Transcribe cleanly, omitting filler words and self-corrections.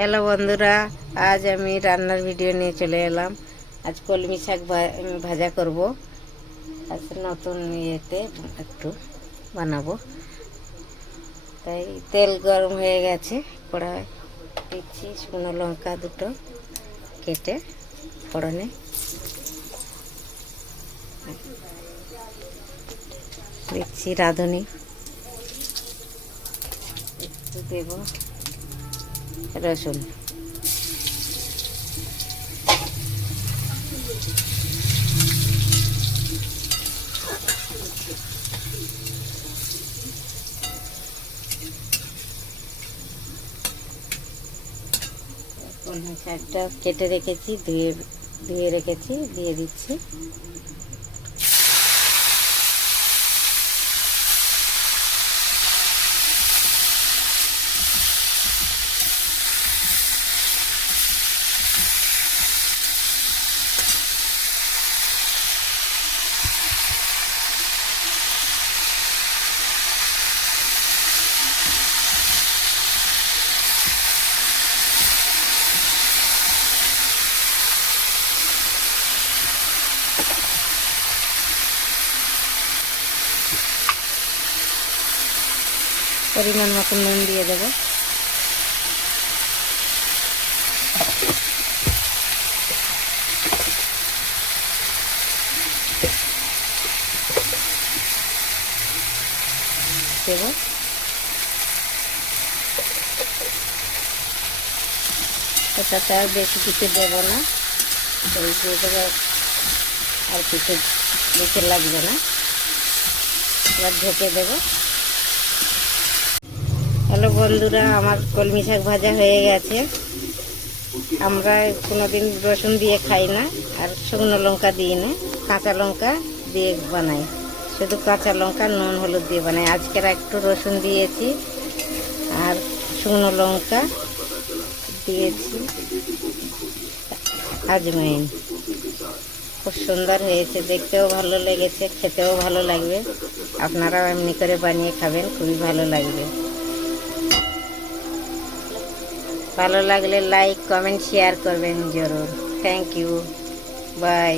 Hello বন্ধুরা, আজ আমি রান্নার ভিডিও নিয়ে চলে এলাম। আজ কলমি শাক ভাজা করব। আজ নতুন ইয়েতে একটু বানাবো, তাই তেল গরম হয়ে গেছে। কড়াই দিচ্ছি শুকনো লঙ্কা দুটো কেটে ফোড়নে, দিচ্ছি রাঁধুনি, একটু দেব রসুন, কলমি শাকটা কেটে রেখেছি, ধুয়ে রেখেছি, দিয়ে দিচ্ছি। পরিমাণ মতো নুন দিয়ে দেব, এটাতে আর বেশি কিছু দেবো না, দিয়ে দেবো, আর কিছু বেশি লাগবে না। এবার ঢেকে দেবো। হ্যালো বন্ধুরা, আমার কলমি শাক ভাজা হয়ে গেছে। আমরা কোনোদিন রসুন দিয়ে খাই না, আর শুকনো লঙ্কা দিই না, কাঁচা লঙ্কা দিয়ে বানাই। শুধু কাঁচা লঙ্কা নুন হলুদ দিয়ে বানাই। আজকের একটু রসুন দিয়েছি আর শুকনো লঙ্কা দিয়েছি, আজওয়াইন। খুব সুন্দর হয়েছে, দেখতেও ভালো লেগেছে, খেতেও ভালো লাগবে। আপনারাও এমনি করে বানিয়ে খাবেন, খুবই ভালো লাগবে। ভালো লাগলে লাইক কমেন্ট শেয়ার করবেন জরুর। Thank you, by.